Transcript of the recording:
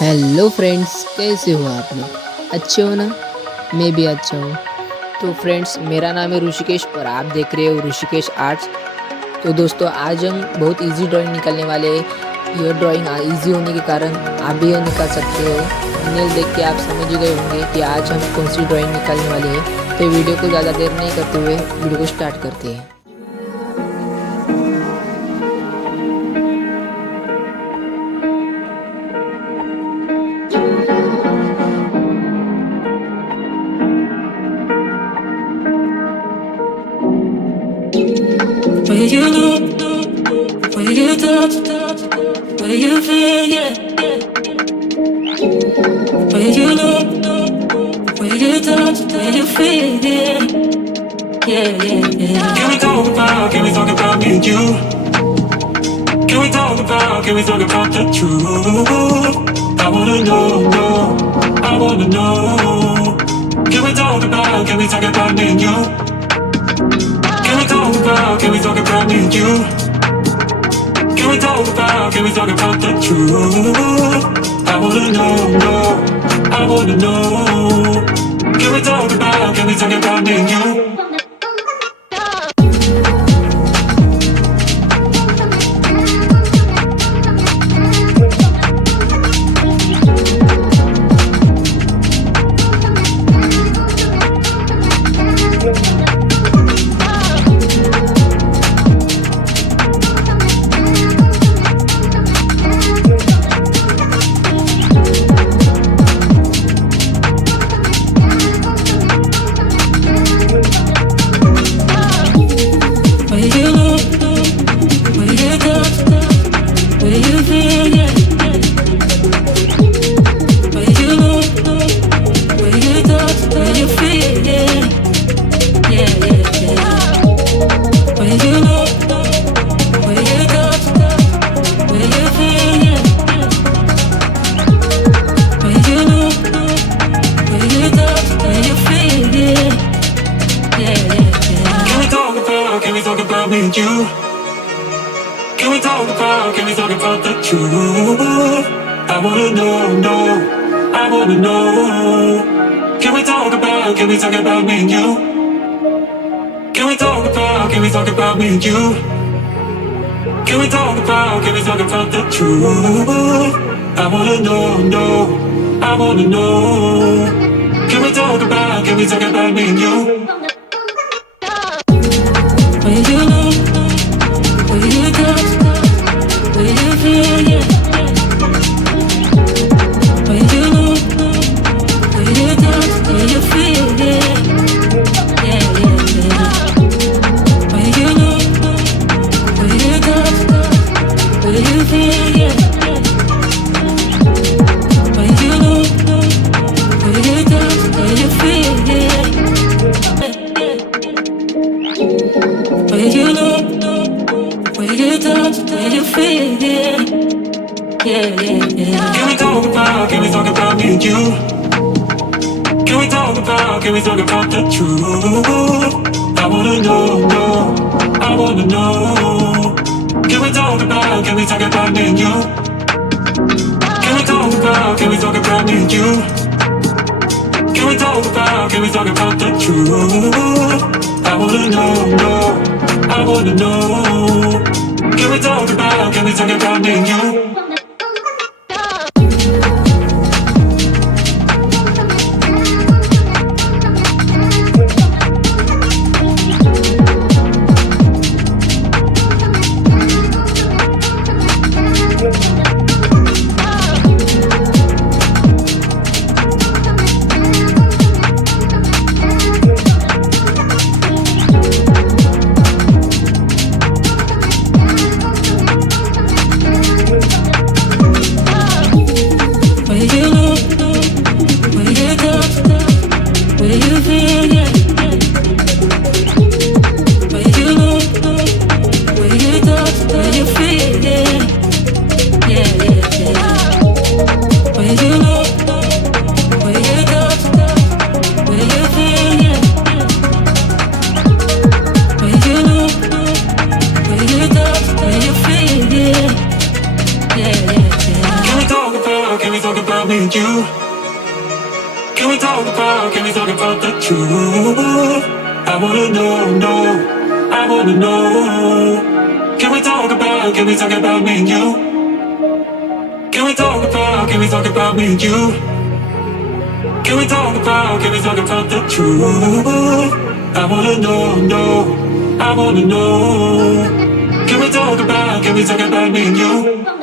Hello friends, कैसे हो आप लोग? अच्छे हो ना? मैं भी अच्छा हूँ। तो फ्रेंड्स, मेरा नाम है ऋषिकेश और आप देख रहे हो ऋषिकेश आर्ट्स। तो दोस्तों, आज हम बहुत इजी ड्राइंग निकालने वाले हैं। ये ड्राइंग इजी होने के कारण आप भी यह निकाल सकते हो। थंबनेल देख के आप समझ ही गए होंगे कि आज हम कौन सी ड्राइंग निकालने वाले हैं। तो वीडियो को ज़्यादा देर नहीं करते हुए वीडियो को स्टार्ट करते हैं। Where you look, where you touch, where you feel, yeah. Where you look, where you touch, where you feel, yeah. Yeah, yeah, yeah. Can we talk about me and you? Can we talk about the truth? I wanna know, I wanna know. Can we talk about me and you? Can we talk about me and you? Can we talk about the truth? I wanna know, I wanna know. Can we talk about me and you? Can we talk about the truth? I wanna know, I wanna know. Can we talk about me and you? Can we talk about me and you? Can we talk about the truth? I wanna know, I wanna know. Can we talk about me and you? Where you look, where you touch, where you feel, yeah. Where you look, where you touch, where you feel, yeah. Yeah, yeah, yeah. Where you look, where you touch, where you feel, yeah. Where you look, where you touch, where you feel, yeah. Where you look, where you touch, where you feel, yeah. Yeah, yeah, yeah. Can we talk about me and you? Can we talk about the truth? I wanna know, I wanna know. Can we talk about me and you? Can we talk about me and you? Can we talk about the truth? I wanna know, I wanna know. Can we talk about me and you? about me and you? Can we talk about the truth? I wanna know, no, I wanna know. Can we talk about me and you? Can we talk about me and you? Can we talk about the truth? I wanna know, no, I wanna know. Can we talk about me and you?